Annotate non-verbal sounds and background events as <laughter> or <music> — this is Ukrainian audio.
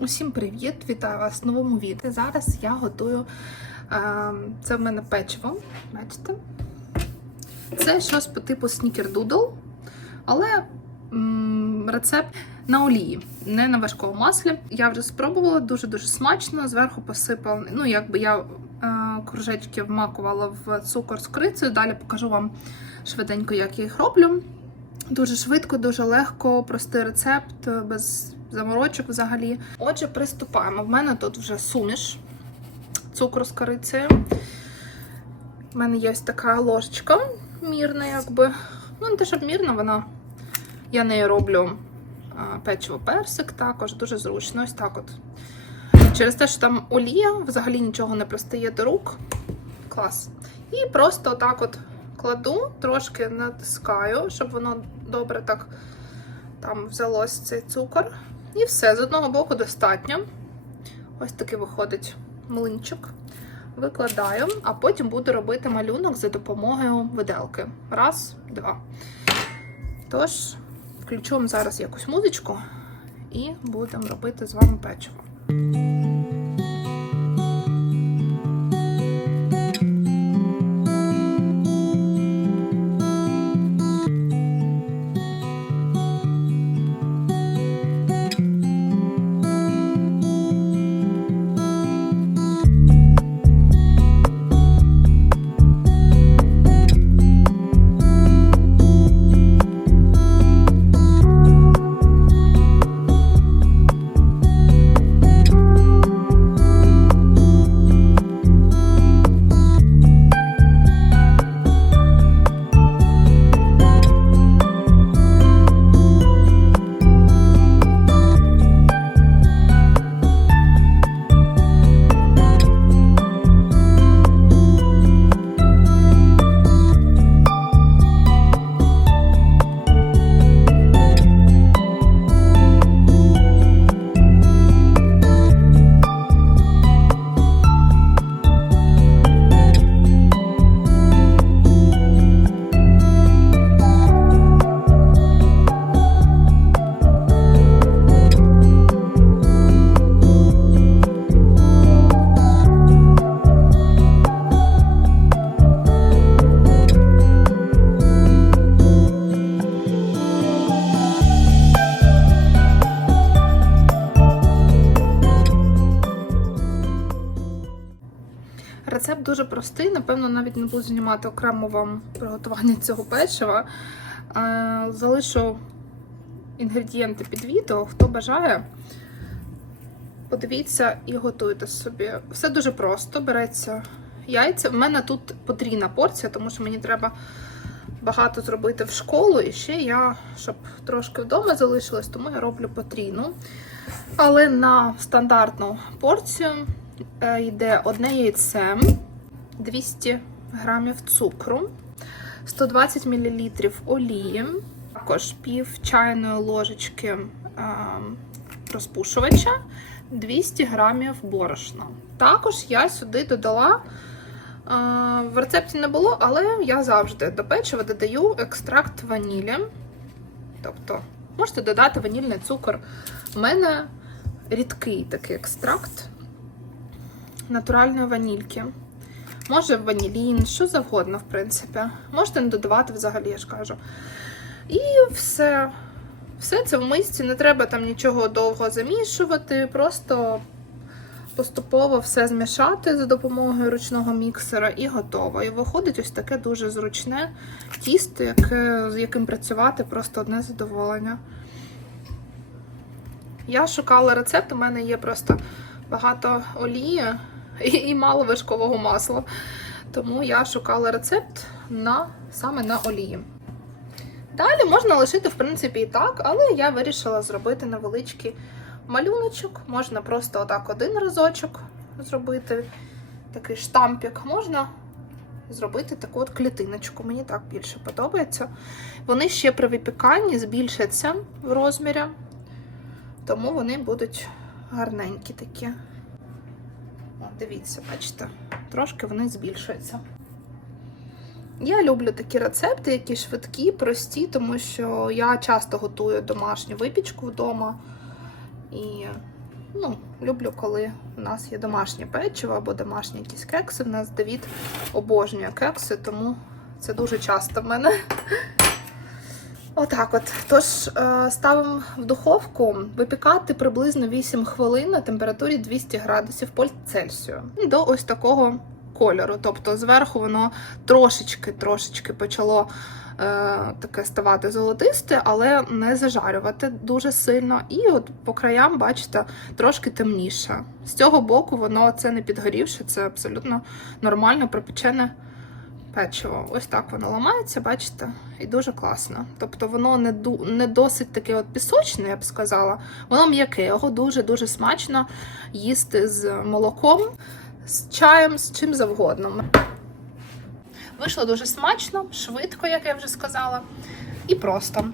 Усім привіт! Вітаю вас в новому відео. Зараз я готую е, це в мене печиво. Бачите? Це щось по типу снікердудл, але м, рецепт на олії, не на важкому маслі. Я вже спробувала дуже-дуже смачно. Зверху посипала. Ну, якби я е, кружечки вмакувала в цукор з корицею. Далі покажу вам швиденько, як я їх роблю. Дуже швидко, дуже легко, простий рецепт, без заморочок взагалі. Отже, приступаємо. В мене тут вже суміш цукру з корицею. У мене є ось така ложечка мірна, якби. Ну, не те, щоб мірна, вона. Я нею роблю печиво персик, також дуже зручно. Ось так от. Через те, що там олія, взагалі нічого не пристає до рук. Клас. І просто отак от кладу, трошки натискаю, щоб воно добре так там взялось цей цукор. І все, з одного боку достатньо. Ось такий виходить млинчик. Викладаю, а потім буду робити малюнок за допомогою виделки. Раз, два. Тож, включу вам зараз якусь музичку і будемо робити з вами печиво. Рецепт дуже простий, напевно, навіть не буду знімати окремо вам приготування <laughs> цього печива. Е, Залишу інгредієнти під відео. Хто бажає, подивіться і готуйте собі. Все дуже просто. Береться яйця. В мене тут потрійна порція, тому що мені треба багато зробити в школу. І ще я, щоб трошки вдома залишилось, тому я роблю потрійну. Але на стандартну порцію йде одне яйце, 200 грамів цукру, 120 мл олії, також пів чайної ложечки е, розпушувача, 200 грамів борошна. Також я сюди додала. е, В рецепті не було, але я завжди до печива додаю екстракт ванілі. Тобто, можете додати ванільний цукор. У мене рідкий такий екстракт натуральної ванільки. Може ванілін, що завгодно, в принципі. Можете не додавати взагалі, я ж кажу. І все. Все це в мисці, не треба там нічого довго замішувати, просто поступово все змішати за допомогою ручного міксера і готово. І виходить ось таке дуже зручне тісто, яке, з яким працювати просто одне задоволення. Я шукала рецепт, у мене є просто багато олії і, мало вершкового масла. Тому я шукала рецепт на, саме на олії. Далі можна лишити, в принципі, і так, але я вирішила зробити невеличкий малюночок. Можна просто отак один разочок зробити, такий штампик. Можна зробити таку от клітиночку. Мені так більше подобається. Вони ще при випіканні збільшаться в розмірі, тому вони будуть гарненькі такі. Дивіться, бачите, трошки вони збільшуються. Я люблю такі рецепти, які швидкі, прості, тому що я часто готую домашню випічку вдома. І ну, люблю, коли у нас є домашнє печиво або домашні якісь кекси. У нас Давід обожнює кекси, тому це дуже часто в мене. Отак от. Тож е, ставимо в духовку випікати приблизно 8 хвилин на температурі 200 градусів по Цельсію. До ось такого кольору. Тобто зверху воно трошечки трошечки почало е, таке ставати золотисте, але не зажарювати дуже сильно. І от по краям, бачите, трошки темніше. З цього боку воно це не підгорівше, це абсолютно нормально пропечене печиво. Ось так воно ламається, бачите, і дуже класно. Тобто воно не, не досить таке от пісочне, я б сказала. Воно м'яке, його дуже-дуже смачно їсти з молоком, з чаєм, з чим завгодно. Вийшло дуже смачно, швидко, як я вже сказала, і просто.